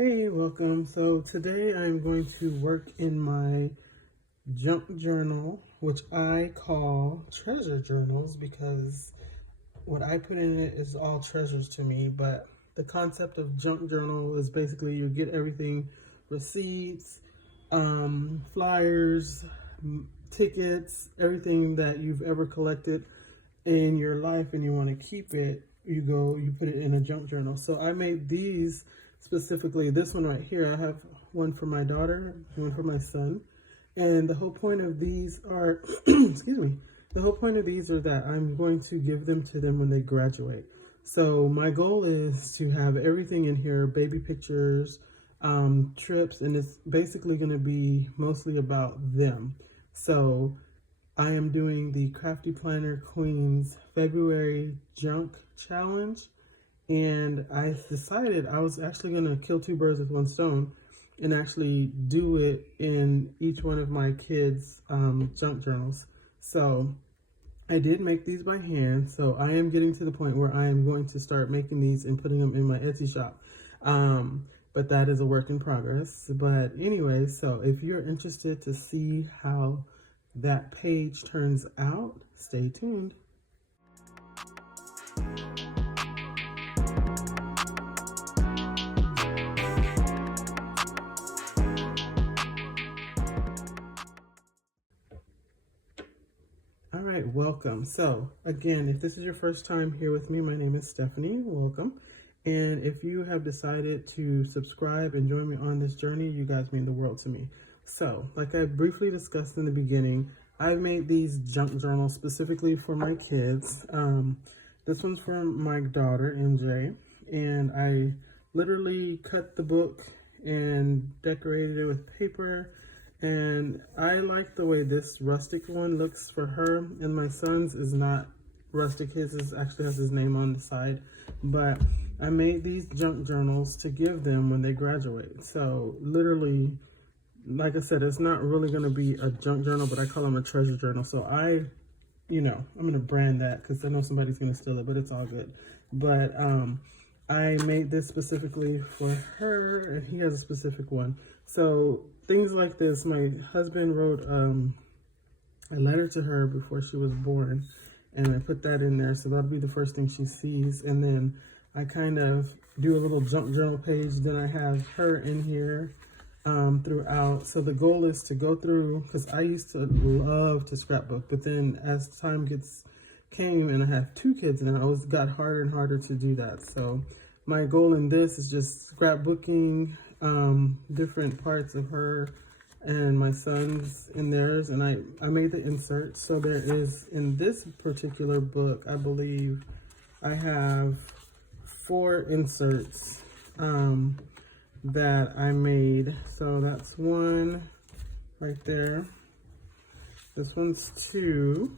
Hey, welcome. So today I'm going to work in my junk journal, which I call treasure journals because what I put in it is all treasures to me. But the concept of junk journal is basically you get everything, receipts, flyers, tickets, everything that you've ever collected in your life and you want to keep it, you put it in a junk journal. So I made these specifically, this one right here. I have one for my daughter, one for my son. And the whole point of these are, excuse me, the whole point of these are that I'm going to give them to them when they graduate. So my goal is to have everything in here, baby pictures, trips, and it's basically going to be mostly about them. So I am doing the Crafty Planner Queens February Junk Challenge, and I decided I was actually going to kill two birds with one stone and actually do it in each one of my kids' junk journals. So I did make these by hand, so I am getting to the point where I am going to start making these and putting them in my Etsy shop. But that is a work in progress. But anyway, so if you're interested to see how that page turns out, stay tuned. All right, welcome. So again, if this is your first time here with me, my name is Stephanie. Welcome. And if you have decided to subscribe and join me on this journey, you guys mean the world to me. So, like I briefly discussed in the beginning, I've made these junk journals specifically for my kids. This one's for my daughter, MJ, and I literally cut the book and decorated it with paper. And I like the way this rustic one looks for her, and my son's is not rustic. His is actually has his name on the side. But I made these junk journals to give them when they graduate. So literally, like I said, it's not really going to be a junk journal, but I call them a treasure journal. So I'm going to brand that because I know somebody's going to steal it, but it's all good. But I made this specifically for her, and he has a specific one. So things like this, my husband wrote a letter to her before she was born, and I put that in there. So that'll be the first thing she sees. And then I kind of do a little junk journal page. Then I have her in here throughout. So the goal is to go through, because I used to love to scrapbook, but then as time came and I have two kids and it got harder and harder to do that. So my goal in this is just scrapbooking different parts of her and my son's in theirs, and I made the insert. So there is, in this particular book, I believe I have 4 inserts that I made. So that's 1 right there. This one's 2.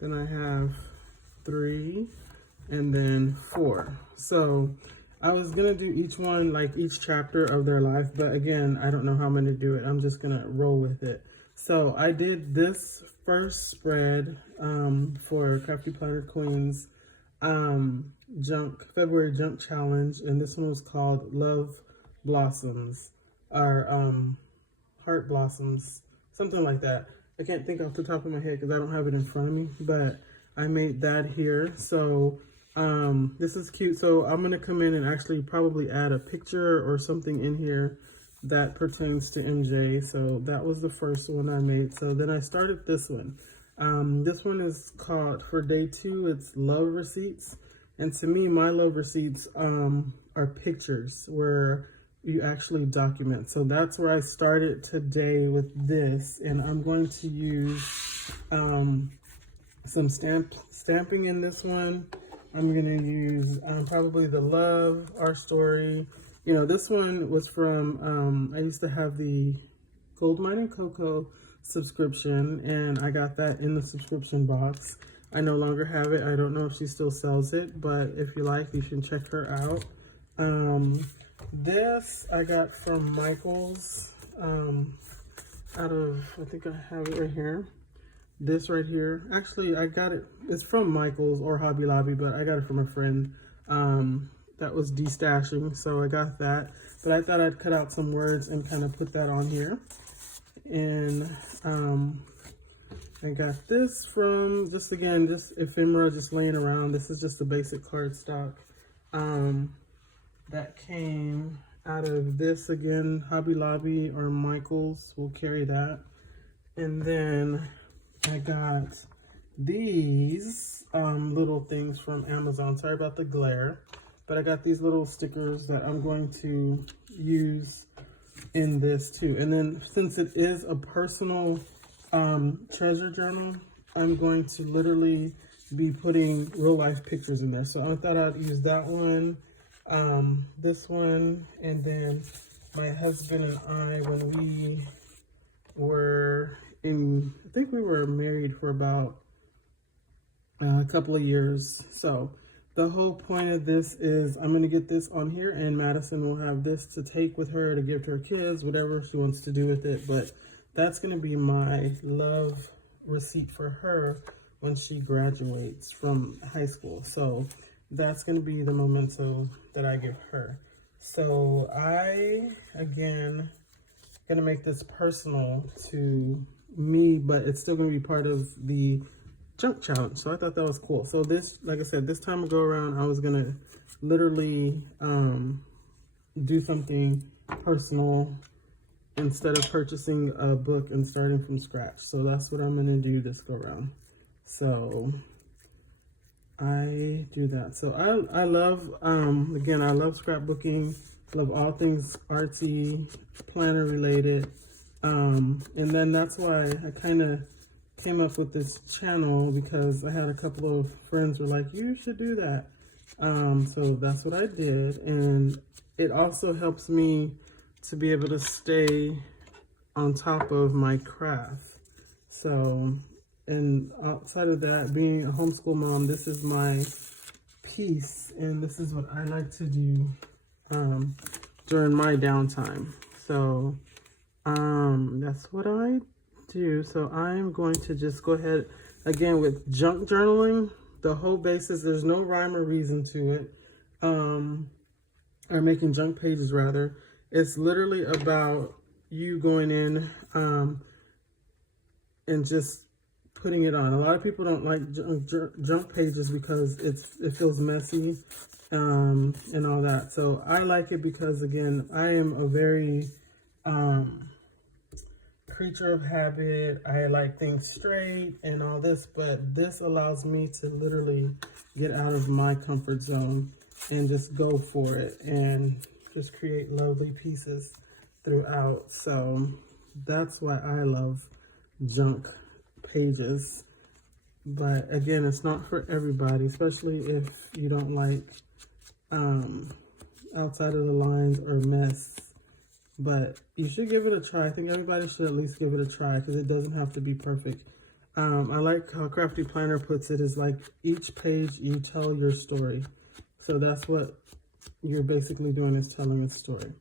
Then I have 3, and then 4. So I was gonna do each one, like each chapter of their life, but again, I don't know how I'm gonna do it. I'm just gonna roll with it. So I did this first spread for Crafty Planner Queens February Junk Challenge, and this one was called Love Blossoms, or Heart Blossoms, something like that. I can't think off the top of my head because I don't have it in front of me, but I made that here. So this is cute. So I'm going to come in and actually probably add a picture or something in here that pertains to MJ. So that was the first one I made. So then I started this one. This one is called, for day 2, it's Love Receipts. And to me, my love receipts are pictures where you actually document. So that's where I started today with this. And I'm going to use some stamping in this one. I'm going to use probably the Love, Our Story. You know, this one was from, I used to have the Gold Mine and Cocoa subscription, and I got that in the subscription box. I no longer have it. I don't know if she still sells it, but if you like, you can check her out. This I got from Michael's, out of, I think I have it right here. This right here, actually I got it, it's from Michael's or Hobby Lobby, but I got it from a friend. that was destashing, so I got that. But I thought I'd cut out some words and kind of put that on here. And I got this from, just again, just ephemera, just laying around. This is just a basic cardstock that came out of this, again, Hobby Lobby or Michaels will carry that. And then I got these little things from Amazon. Sorry about the glare, but I got these little stickers that I'm going to use in this too. And then since it is a personal treasure journal, I'm going to literally be putting real life pictures in there. So I thought I'd use that one, this one, and then my husband and I, when we were in, I think we were married for about a couple of years. So the whole point of this is I'm going to get this on here, and Madison will have this to take with her to give to her kids, whatever she wants to do with it. But that's going to be my love receipt for her when she graduates from high school. So that's going to be the memento that I give her. So I, again, going to make this personal to me, but it's still going to be part of the junk challenge. So I thought that was cool. So this, like I said, this time I go around, I was going to literally do something personal instead of purchasing a book and starting from scratch. So that's what I'm going to do this go around. So I do that. So I love, again, I love scrapbooking, love all things artsy, planner related. And then that's why I kind of came up with this channel, because I had a couple of friends who were like, you should do that. So that's what I did. And it also helps me to be able to stay on top of my craft. So, and outside of that, being a homeschool mom, this is my piece, and this is what I like to do during my downtime. So that's what I do. So I'm going to just go ahead again with junk journaling. The whole basis, there's no rhyme or reason to it, or making junk pages rather. It's literally about you going in and just putting it on. A lot of people don't like junk pages because it feels messy and all that. So I like it because, again, I am a very creature of habit. I like things straight and all this, but this allows me to literally get out of my comfort zone and just go for it and just create lovely pieces throughout. So that's why I love junk pages. But again, it's not for everybody, especially if you don't like outside of the lines or mess. But you should give it a try. I think everybody should at least give it a try, because it doesn't have to be perfect. I like how Crafty Planner puts it, is like each page you tell your story. So that's what you're basically doing, is telling a story.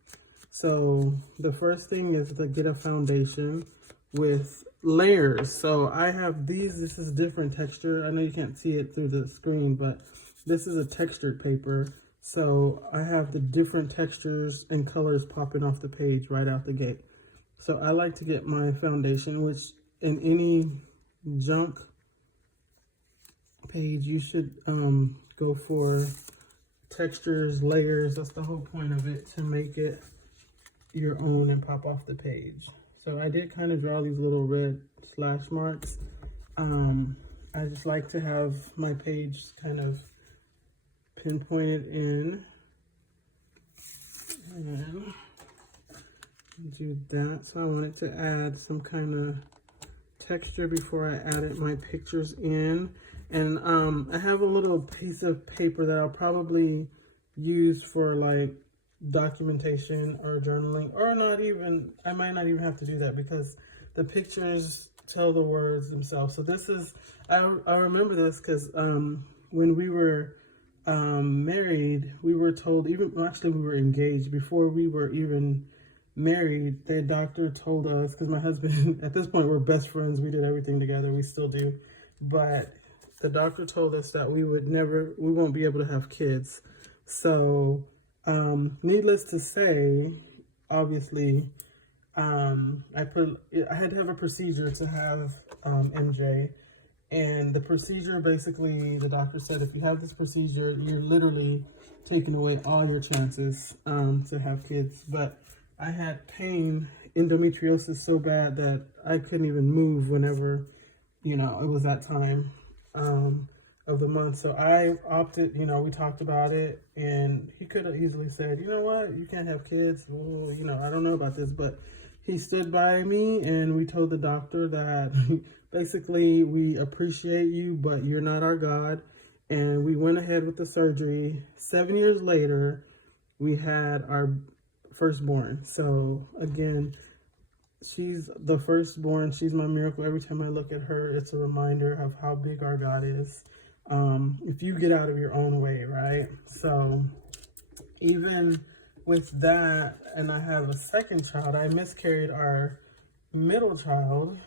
So the first thing is to get a foundation with layers. So I have these, this is different texture. I know you can't see it through the screen, but this is a textured paper. So I have the different textures and colors popping off the page right out the gate. So I like to get my foundation, which in any junk page, you should go for textures, layers. That's the whole point of it, to make it your own and pop off the page. So I did kind of draw these little red slash marks. I just like to have my page kind of pinpointed in and do that. So I wanted to add some kind of texture before I added my pictures in. And I have a little piece of paper that I'll probably use for like documentation or journaling, or not even, I might not even have to do that, because the pictures tell the words themselves. So this is, I remember this because when we were married, we were told, even actually we were engaged before we were even married, the doctor told us, because my husband, at this point, we're best friends, we did everything together, we still do, but the doctor told us that we won't be able to have kids So, needless to say, obviously, I had to have a procedure to have MJ, and the procedure basically, the doctor said if you have this procedure, you're literally taking away all your chances to have kids. But I had pain, endometriosis so bad that I couldn't even move whenever, it was that time of the month. So I opted, we talked about it, and he could have easily said, you know what, you can't have kids. Well, I don't know about this, but he stood by me, and we told the doctor that basically we appreciate you, but you're not our God. And we went ahead with the surgery. 7 years later, we had our firstborn. So again, she's the firstborn. She's my miracle. Every time I look at her, it's a reminder of how big our God is. If you get out of your own way, right? So even with that, and I have a second child, I miscarried our middle child,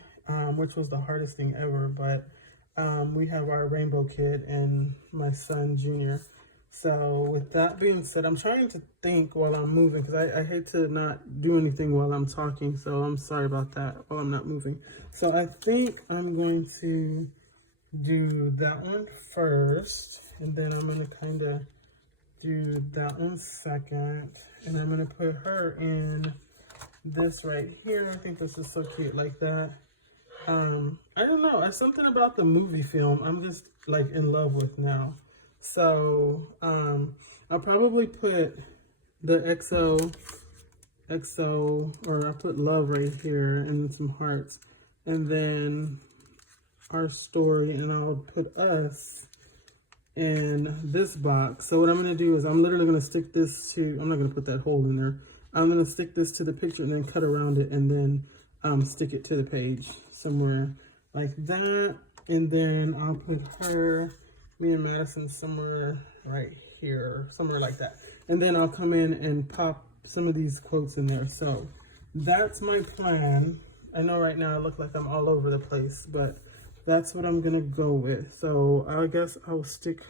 which was the hardest thing ever, but we have our rainbow kid and my son, Junior. So with that being said, I'm trying to think while I'm moving, because I hate to not do anything while I'm talking, so I'm sorry about that while I'm not moving. So I think I'm going to do that one first, and then I'm going to kind of do that one second, and I'm going to put her in this right here. I think this is so cute like that. I don't know, it's something about the movie film I'm just like in love with now. So I'll probably put the XO, or I'll put love right here and some hearts, and then our story, and I'll put us in this box. So what I'm going to do is I'm literally going to stick this to, I'm not going to put that hole in there. I'm going to stick this to the picture and then cut around it, and then stick it to the page somewhere like that. And then I'll put her, me and Madison, somewhere right here, somewhere like that. And then I'll come in and pop some of these quotes in there. So that's my plan. I know right now I look like I'm all over the place, but that's what I'm gonna go with. So I guess I'll stick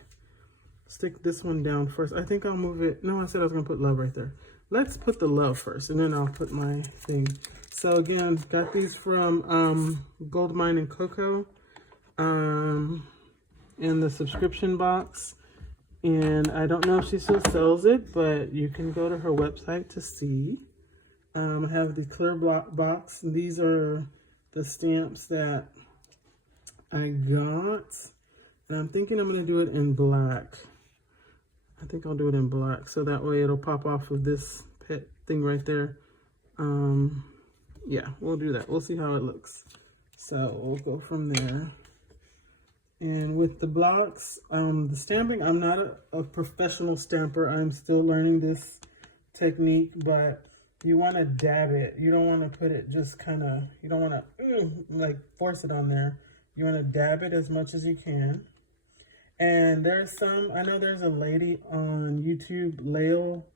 this one down first. I think I'll move it. No, I said I was gonna put love right there. Let's put the love first, and then I'll put my thing. So again, got these from Goldmine and Coco in the subscription box. And I don't know if she still sells it, but you can go to her website to see. I have the clear box. These are the stamps that I got, and I'm thinking I'm gonna do it in black. I think I'll do it in black, so that way it'll pop off of this pet thing right there. Yeah, we'll do that. We'll see how it looks. So we'll go from there. And with the blocks, the stamping, I'm not a professional stamper. I'm still learning this technique, but you want to dab it. You don't want to put it just kind of, you don't want to like force it on there. You want to dab it as much as you can. And there's some, I know there's a lady on YouTube, Lael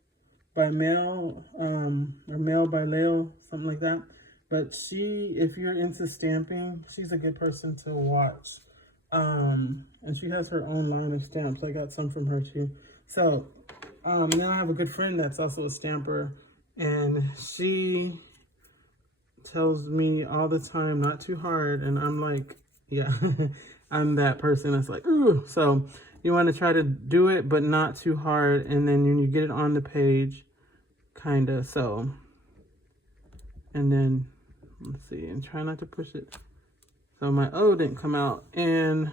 by Mel, or Mel by Lael, something like that. But she, if you're into stamping, she's a good person to watch. And she has her own line of stamps. I got some from her too. So, and then I have a good friend that's also a stamper, and she tells me all the time, not too hard, and I'm like, yeah, I'm that person that's like, ooh. So you want to try to do it, but not too hard, and then when you get it on the page, kind of, so, and then, let's see, and try not to push it. So my O didn't come out, and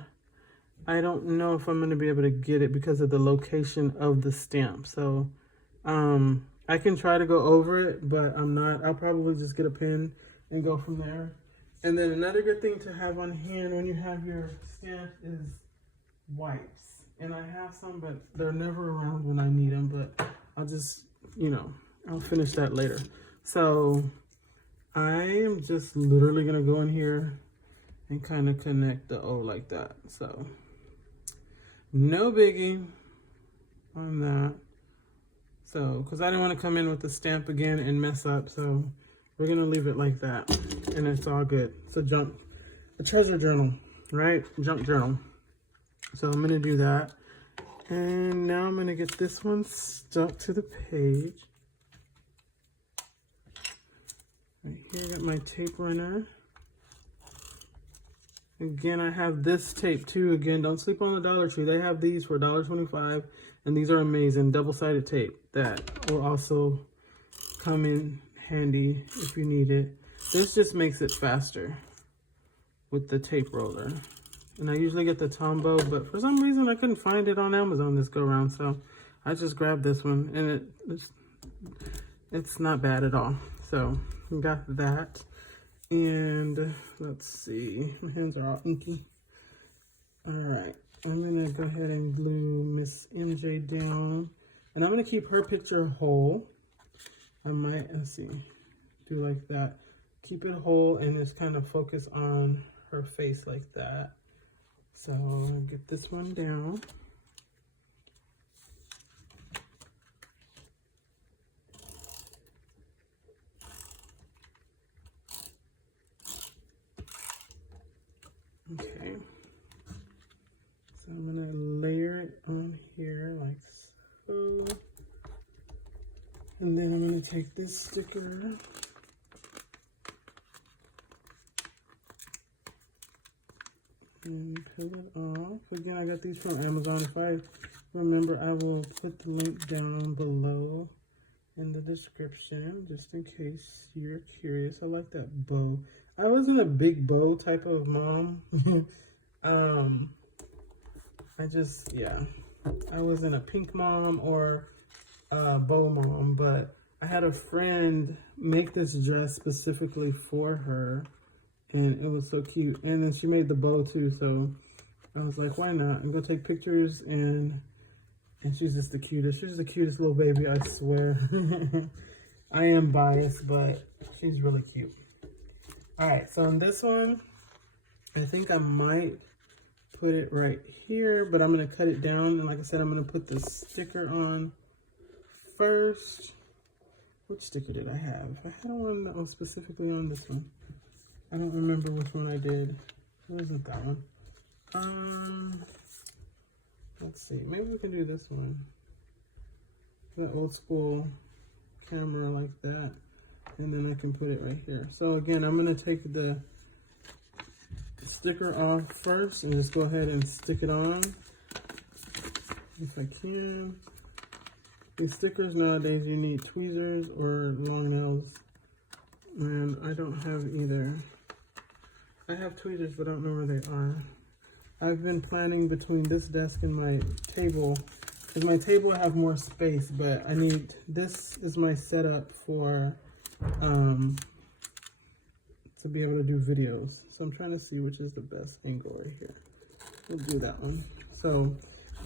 I don't know if I'm going to be able to get it because of the location of the stamp. So I can try to go over it, but I'm not. I'll probably just get a pen and go from there. And then another good thing to have on hand when you have your stamp is wipes. And I have some, but they're never around when I need them. But I'll just, I'll finish that later. So I am just literally going to go in here and kind of connect the O like that. So no biggie on that. So, because I didn't want to come in with the stamp again and mess up, so we're going to leave it like that, and it's all good. It's a treasure journal, right? Junk journal. So I'm going to do that. And now I'm gonna get this one stuck to the page. Right here, I got my tape runner. Again, I have this tape too. Again, don't sleep on the Dollar Tree. They have these for $1.25, and these are amazing. Double-sided tape that will also come in handy if you need it. This just makes it faster with the tape roller. And I usually get the Tombow, but for some reason I couldn't find it on Amazon this go around, so I just grabbed this one, and it's not bad at all. So we got that. And let's see, my hands are all inky. All right, I'm gonna go ahead and glue Miss MJ down, and I'm gonna keep her picture whole. I might, let's see, do like that. Keep it whole and just kind of focus on her face like that. So I'll get this one down. Okay, so I'm gonna layer it on here like so. And then I'm gonna take this sticker and peel it off. Again, I got these from Amazon. If I remember, I will put the link down below in the description, just in case you're curious. I like that bow. I wasn't a big bow type of mom. I wasn't a pink mom or a bow mom, but I had a friend make this dress specifically for her, and it was so cute. And then she made the bow too, so I was like, why not? And go take pictures, and she's just the cutest. She's the cutest little baby, I swear. I am biased, but she's really cute. All right, so on this one, I think I might put it right here, but I'm gonna cut it down. And like I said, I'm gonna put the sticker on first. Which sticker did I have? I had one that was specifically on this one. I don't remember which one I did. It wasn't that one. Let's see, maybe we can do this one. The old school camera like that. And then I can put it right here. So again, I'm gonna take the sticker off first and just go ahead and stick it on if I can. These stickers nowadays, you need tweezers or long nails, and I don't have either. I have tweezers, but I don't know where they are. I've been planning between this desk and my table, because my table I have more space, but I need, this is my setup for to be able to do videos. So I'm trying to see which is the best angle right here. We'll do that one. So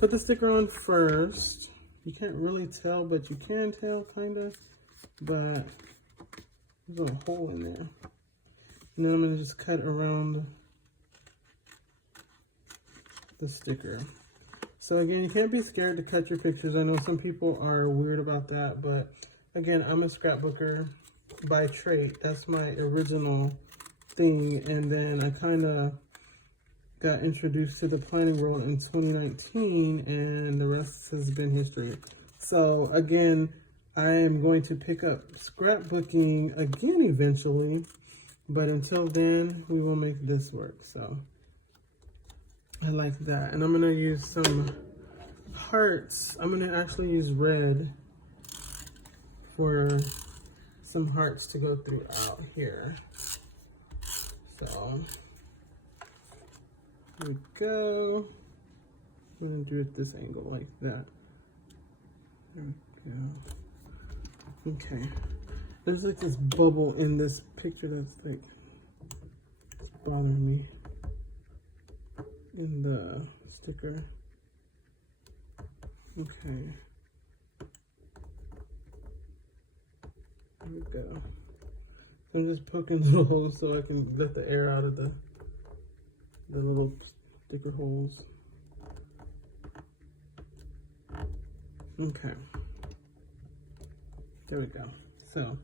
put the sticker on first. You can't really tell, but you can tell kind of, but there's a hole in there. And then I'm gonna just cut around the sticker. So again, you can't be scared to cut your pictures. I know some people are weird about that, but again, I'm a scrapbooker by trade. That's my original thing. And then I kind of got introduced to the planning world in 2019, and the rest has been history. So again, I am going to pick up scrapbooking again eventually, but until then, we will make this work. So I like that. And I'm gonna use some hearts. I'm gonna actually use red for some hearts to go throughout here. So here we go. I'm gonna do it this angle like that. There we go. Okay. There's like this bubble in this picture that's like bothering me in the sticker. Okay. There we go. So I'm just poking little holes so I can let the air out of the little sticker holes. Okay. There we go. So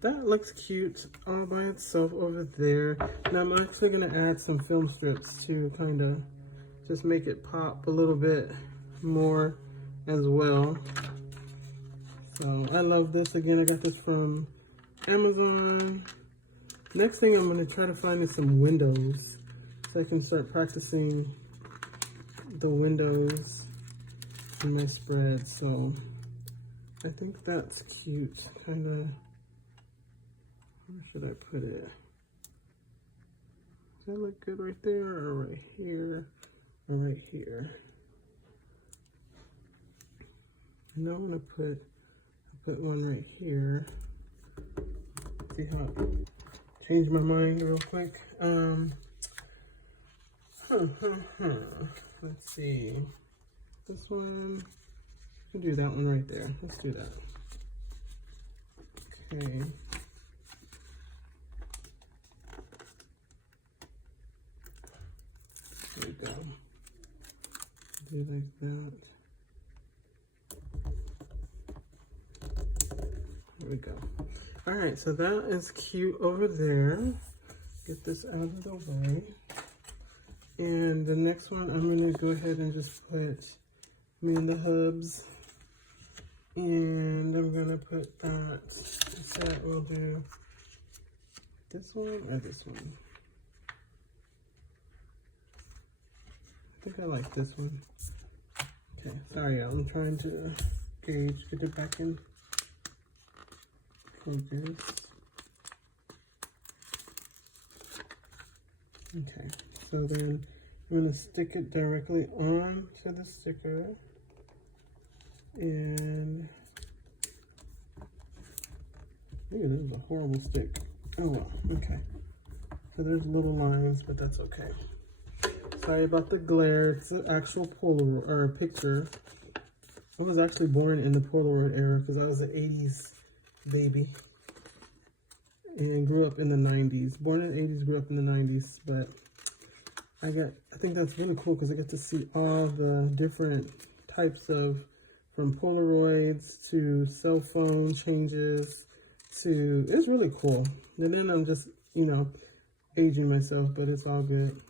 that looks cute all by itself over there. Now I'm actually gonna add some film strips to kind of just make it pop a little bit more as well. So I love this. Again, I got this from Amazon. Next thing I'm going to try to find is some windows so I can start practicing the windows in my spread. So I think that's cute. Kind of, where should I put it? Does that look good right there, or right here, or right here? I know I'm gonna put one right here. See how I change my mind real quick. Let's see. This one, we'll do that one right there. Let's do that. Okay. There we go. Do like that. There we go. All right, so that is cute over there. Get this out of the way. And the next one, I'm gonna go ahead and just put me in the hubs. And I'm gonna put that will do this one or this one. I think I like this one. Okay, sorry, I'm trying to gauge, get it back in focus. Okay, so then I'm gonna stick it directly on to the sticker. And ooh, this is a horrible stick. Oh well, okay. So there's little lines, but that's okay. Sorry about the glare. It's an actual Polaroid or a picture. I was actually born in the Polaroid era because I was an 80s baby and grew up in the 90s. Born in the 80s, grew up in the 90s, but I think that's really cool because I get to see all the different types of, from Polaroids to cell phone changes to, it's really cool. And then I'm just, you know, aging myself, but it's all good.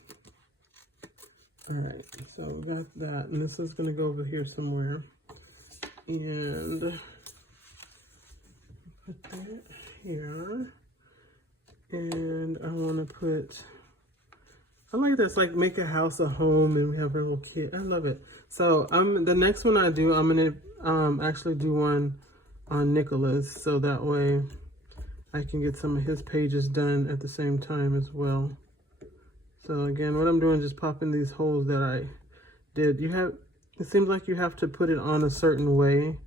All right, so we got that, and this is gonna go over here somewhere. And put that here. And I wanna put, I like this, like make a house a home and we have a little kid. I love it. So the next one I do, I'm gonna actually do one on Nicholas, so that way I can get some of his pages done at the same time as well. So again, what I'm doing is just popping these holes that I did. It seems like you have to put it on a certain way,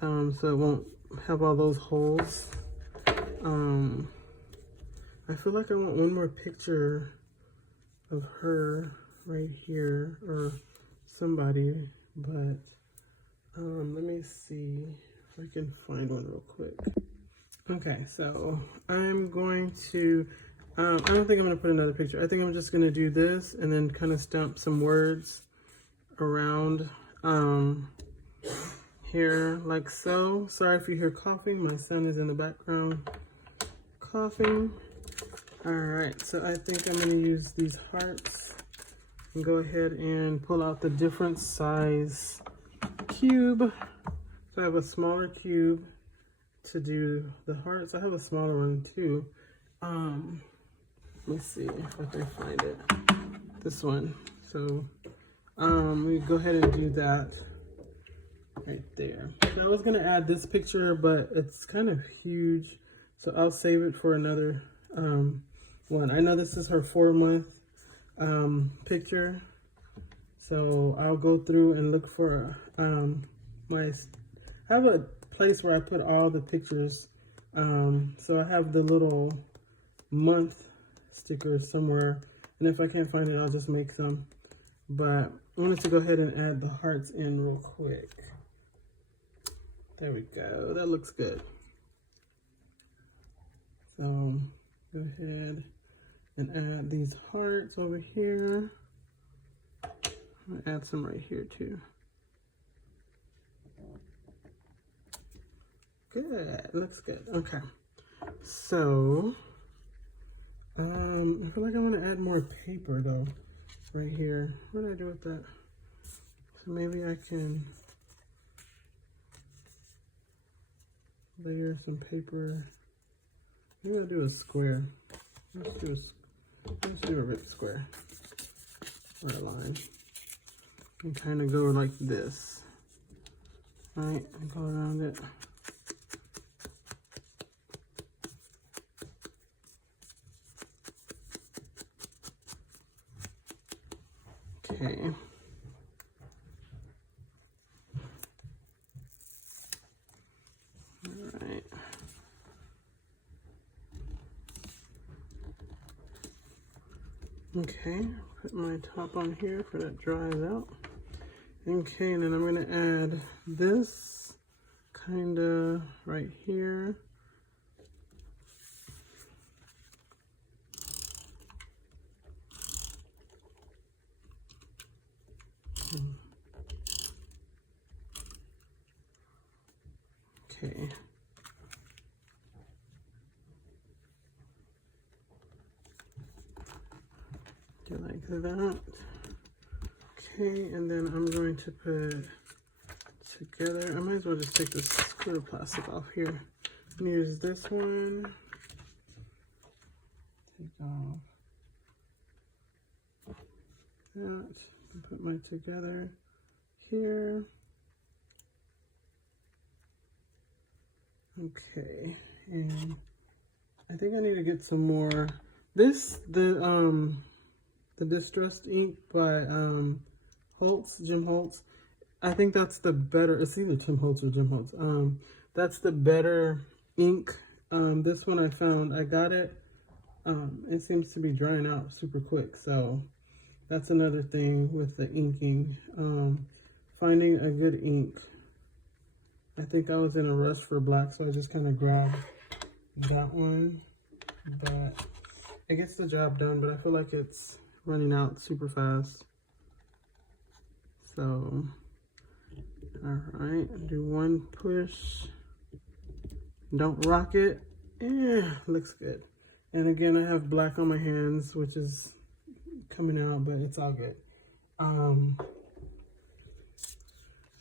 so it won't have all those holes. I feel like I want one more picture of her right here, or somebody, but let me see if I can find one real quick. Okay, so I'm going to, I don't think I'm gonna put another picture. I think I'm just gonna do this and then kind of stamp some words around here like so. Sorry if you hear coughing, my son is in the background coughing. All right, so I think I'm gonna use these hearts and go ahead and pull out the different size cube. So I have a smaller cube to do the hearts. I have a smaller one too. Let me see if I can find it. This one. So we go ahead and do that right there. So I was gonna add this picture, but it's kind of huge, so I'll save it for another one. I know this is her 4-month picture, so I'll go through and look for I have a place where I put all the pictures. So I have the little month stickers somewhere, and if I can't find it, I'll just make some. But I wanted to go ahead and add the hearts in real quick. There we go. That looks good. So go ahead and add these hearts over here. I'm gonna add some right here too. Good, looks good. Okay, so I feel like I want to add more paper though, right here. What did I do with that? So maybe I can layer some paper. Maybe I'll do a square. Let's do a ripped square or a line. And kind of go like this. Right, and go around it. Okay. All right. Okay, put my top on here for that dries out. Okay, and then I'm gonna add this kind of right here. Okay. Do like that. Okay, and then I'm going to put together, I might as well just take this clear plastic off here and use this one. Take off that and put mine together here. Okay, and I think I need to get some more. The Distressed Ink by Jim Holtz. I think that's the better, it's either Tim Holtz or Jim Holtz. That's the better ink. This one I found, I got it. It seems to be drying out super quick. So that's another thing with the inking. Finding a good ink. I think I was in a rush for black, so I just kind of grabbed that one. But it gets the job done, but I feel like it's running out super fast. So, all right, do one push. Don't rock it. Looks good. And again, I have black on my hands, which is coming out, but it's all good. I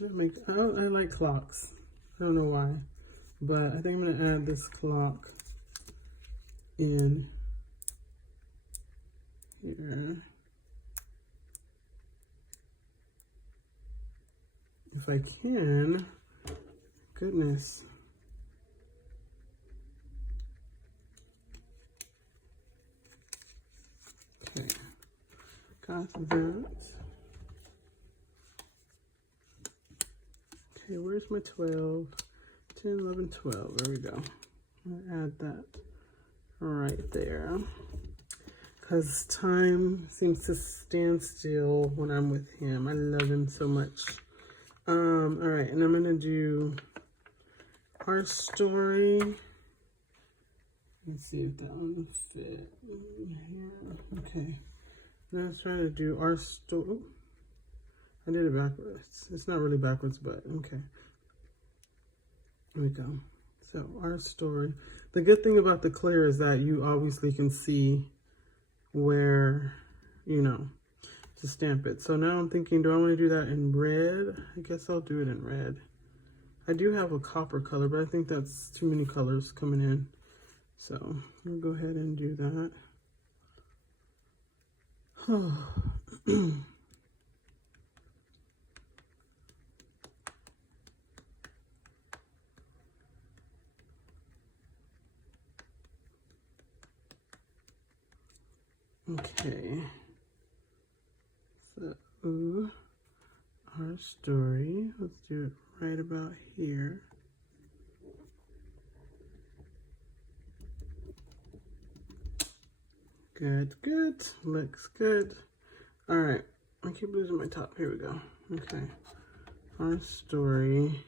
like clocks. I don't know why, but I think I'm gonna add this clock in here. If I can, goodness. Okay, got that. Okay, where's my 12? 10, 11, 12, there we go. I'm gonna add that right there. Because time seems to stand still when I'm with him. I love him so much. All right, and I'm gonna do Our Story. Let's see if that one will fit here. Okay, now let's try to do Our Story. I did it backwards. It's not really backwards, but okay. Here we go. So Our Story. The good thing about the clear is that you obviously can see where, you know, to stamp it. So now I'm thinking, do I want to do that in red? I guess I'll do it in red. I do have a copper color, but I think that's too many colors coming in. So I'll go ahead and do that. Okay, so Our Story, let's do it right about here. Good, good, looks good. All right, I keep losing my top, here we go. Okay, Our Story.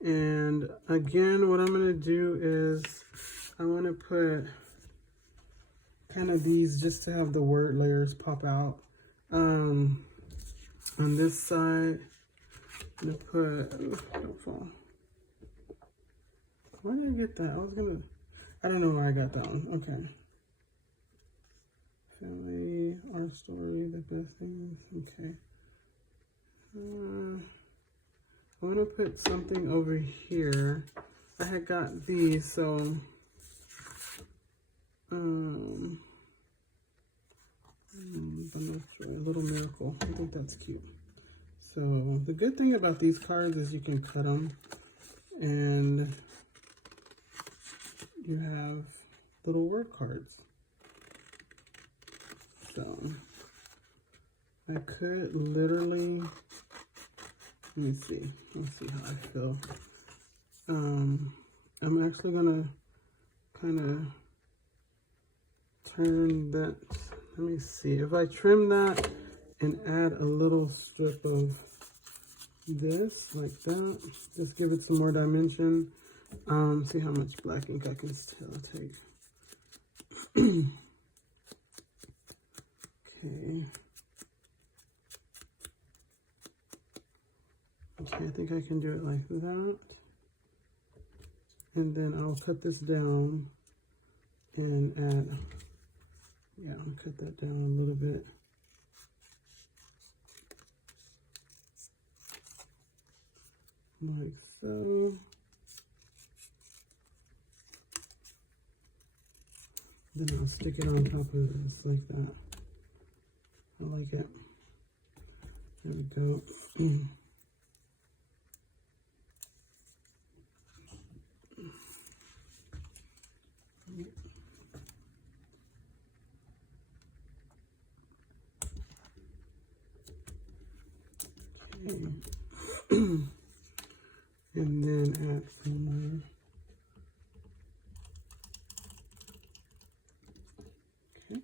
And again, what I'm gonna do is I wanna put kind of these just to have the word layers pop out. On this side, I'm gonna put, don't fall. Where did I get that? I don't know where I got that one. Okay. Family, Our Story, the best things. Okay. I want to put something over here. I had got these, so a little miracle. I think that's cute. So the good thing about these cards is you can cut them, and you have little word cards. So I could literally, let me see. Let's see how I feel. I'm actually gonna kind of turn that. Let me see if I trim that and add a little strip of this like that. Just give it some more dimension. See how much black ink I can still take. Okay. Okay, I think I can do it like that. And then I'll cut this down and add, yeah, I'll cut that down a little bit. Like so. Then I'll stick it on top of this like that. I like it. There we go. And then add some more. Okay.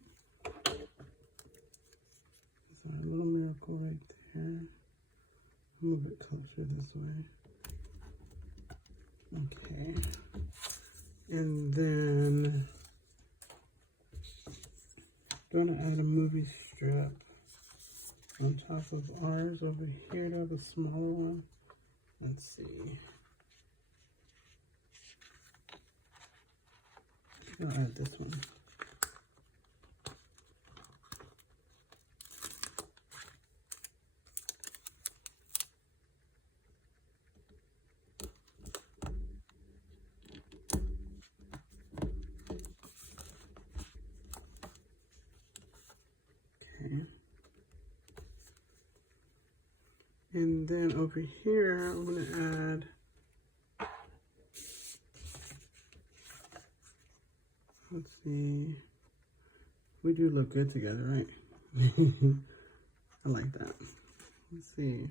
There's our little miracle right there. Move it closer this way. Okay. And then I'm going to add a movie strip on top of ours over here to have a smaller one. Let's see. I'll add this one. Okay. And then over here, I'm going to add let's see. We do look good together, right? I like that. Let's see.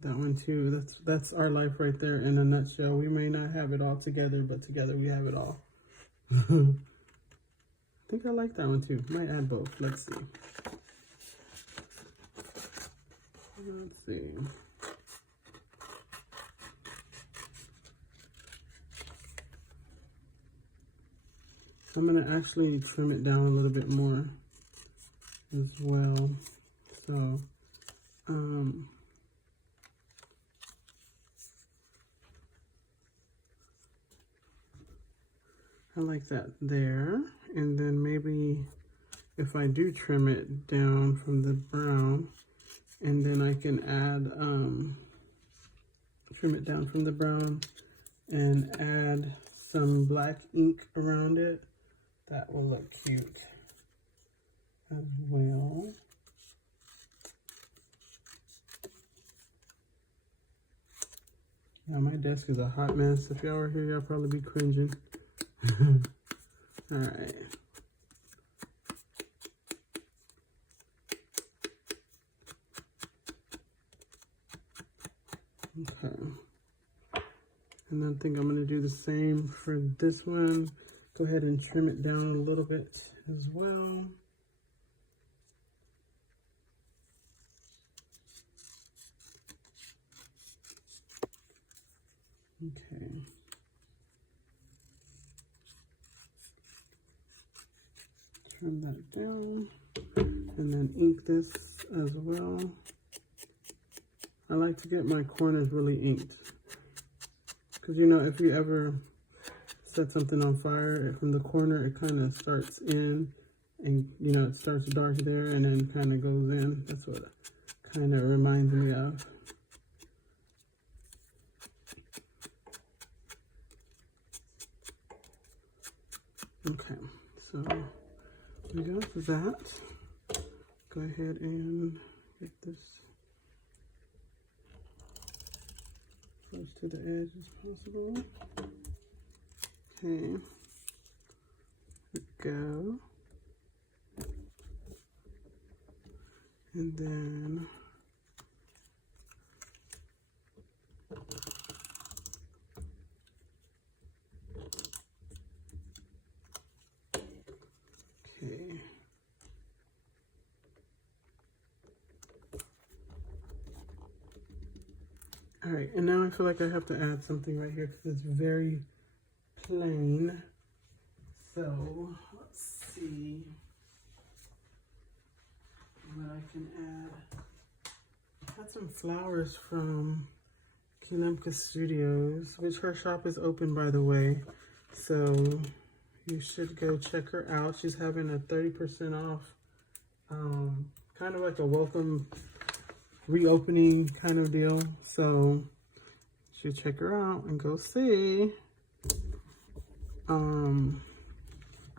That one too. That's our life right there in a nutshell. We may not have it all together, but together we have it all. I think I like that one too. Might add both. Let's see. Let's see. I'm going to actually trim it down a little bit more as well. So, I like that there. And then maybe if I do trim it down from the brown, and then I can add, trim it down from the brown and add some black ink around it. That will look cute as well. Now my desk is a hot mess. If y'all were here, y'all probably be cringing. All right. Okay. And I think I'm going to do the same for this one. Go ahead and trim it down a little bit as well. Okay. Trim that down and then ink this as well. I like to get my corners really inked, because you know, if you ever set something on fire from the corner, it kind of starts in and you know, it starts dark there and then kind of goes in. That's what it kind of reminds me of. Okay, so we got that. Go ahead and get this close to the edge as possible. Okay, we go. And then okay. All right, and now I feel like I have to add something right here because it's very plain. So let's see what I can add. I had some flowers from Kilemka Studios, which her shop is open, by the way. So you should go check her out. She's having a 30% off, kind of like a welcome reopening kind of deal. So you should check her out and go see.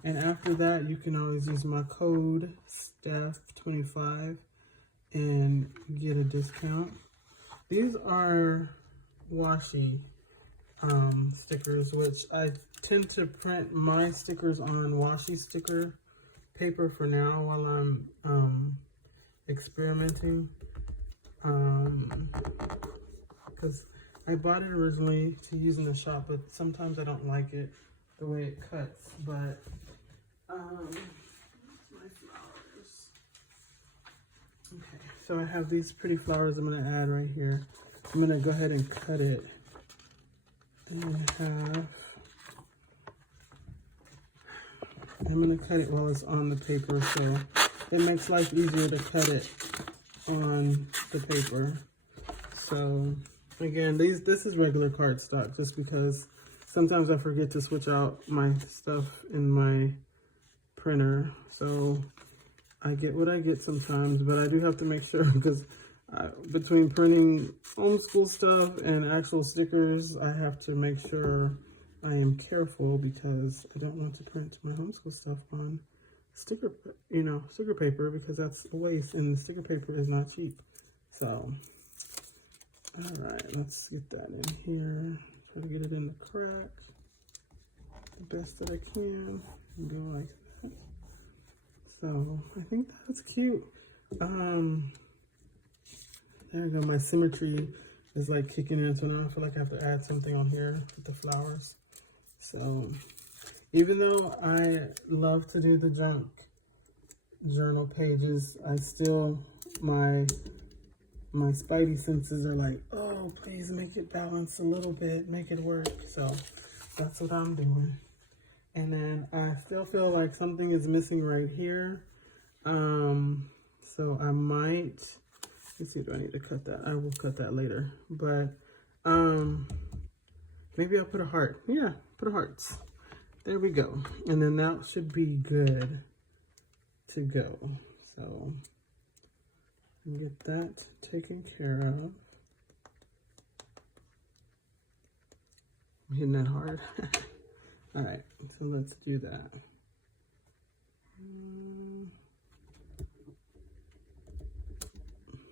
And after that, you can always use my code STEPH25 and get a discount. These are washi stickers, which I tend to print my stickers on washi sticker paper for now while I'm experimenting. Because I bought it originally to use in the shop, but sometimes I don't like it the way it cuts. But my flowers. Okay, so I have these pretty flowers I'm gonna add right here. I'm gonna go ahead and cut it in half. I'm gonna cut it while it's on the paper, so it makes life easier to cut it on the paper. So again, this is regular cardstock, just because sometimes I forget to switch out my stuff in my printer. So I get what I get sometimes, but I do have to make sure, because between printing homeschool stuff and actual stickers, I have to make sure I am careful, because I don't want to print my homeschool stuff on sticker paper, because that's a waste, and the sticker paper is not cheap. So, all right, let's get that in here. Try to get it in the crack the best that I can. And go like that. So I think that's cute. There we go. My symmetry is like kicking in, so now I feel like I have to add something on here with the flowers. So even though I love to do the junk journal pages, I still, my spidey senses are like, oh, please make it balance a little bit, make it work. So that's what I'm doing. And then I still feel like something is missing right here. So I might, let's see, do I need to cut that? I will cut that later. But maybe I'll put a heart. Yeah, put a hearts. There we go. And then that should be good to go. So get that taken care of. I'm hitting that hard. All right, so let's do that.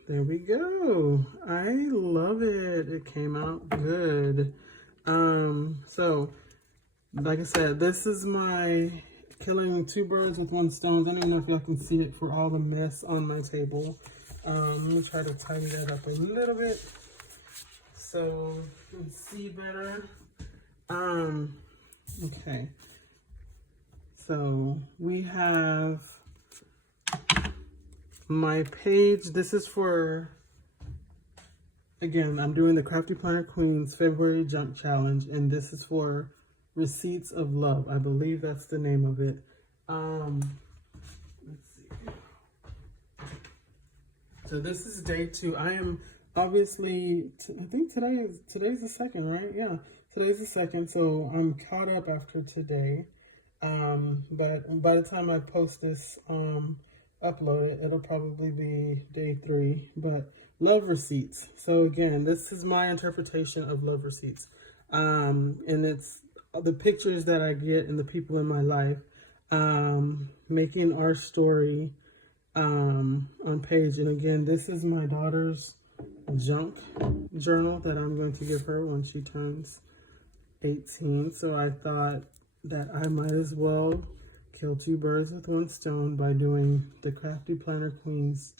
There we go. I love it. It came out good. So like I said, this is my killing two birds with one stone. I don't know if y'all can see it for all the mess on my table. I'm gonna try to tidy that up a little bit so you can see better. Okay, so we have my page. This is for, again, I'm doing the Crafty Planner Queens February Junk Challenge, and this is for Receipts of Love. I believe that's the name of it. Let's see. So this is day 2. I am obviously, I think today's the 2nd, right? Yeah, today's the 2nd, so I'm caught up after today. But by the time I post this, upload it, it'll probably be day 3. But love receipts. So again, this is my interpretation of love receipts. And it's the pictures that I get and the people in my life, making our story, on page. And again, this is my daughter's junk journal that I'm going to give her when she turns 18. So I thought that I might as well kill 2 birds with 1 stone by doing the Crafty Planner Queen's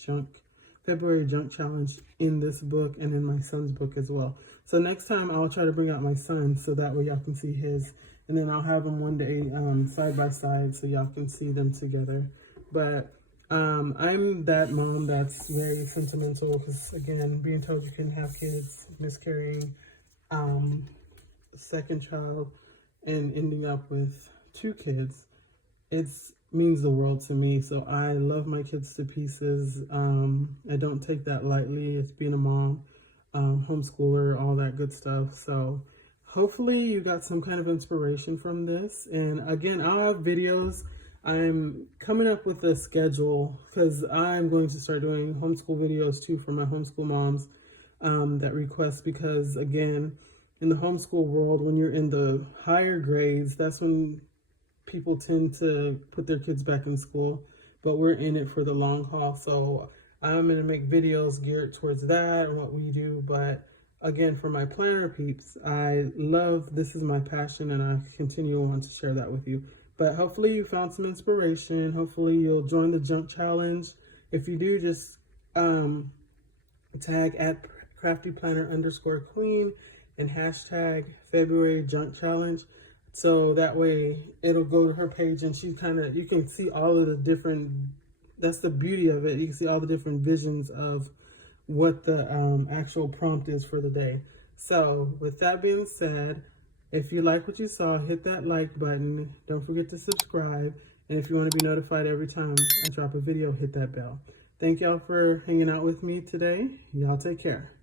February junk challenge in this book and in my son's book as well. So next time I'll try to bring out my son so that way y'all can see his, and then I'll have them one day side by side so y'all can see them together. But I'm that mom that's very sentimental because, again, being told you couldn't have kids, miscarrying, second child, and ending up with 2 kids, it means the world to me. So I love my kids to pieces. I don't take that lightly. It's being a mom, homeschooler, all that good stuff. So hopefully you got some kind of inspiration from this. And again, I'll have videos. I'm coming up with a schedule because I'm going to start doing homeschool videos too for my homeschool moms that request, because again, in the homeschool world, when you're in the higher grades, that's when people tend to put their kids back in school, but we're in it for the long haul. So I'm going to make videos geared towards that and what we do. But again, for my planner peeps, this is my passion, and I continue on to share that with you. But hopefully you found some inspiration. Hopefully you'll join the junk challenge. If you do, just tag at craftyplanner_queen and hashtag February junk challenge. So that way it'll go to her page and you can see all of the different, that's the beauty of it. You can see all the different visions of what the actual prompt is for the day. So with that being said, if you like what you saw, hit that like button. Don't forget to subscribe. And if you want to be notified every time I drop a video, hit that bell. Thank y'all for hanging out with me today. Y'all take care.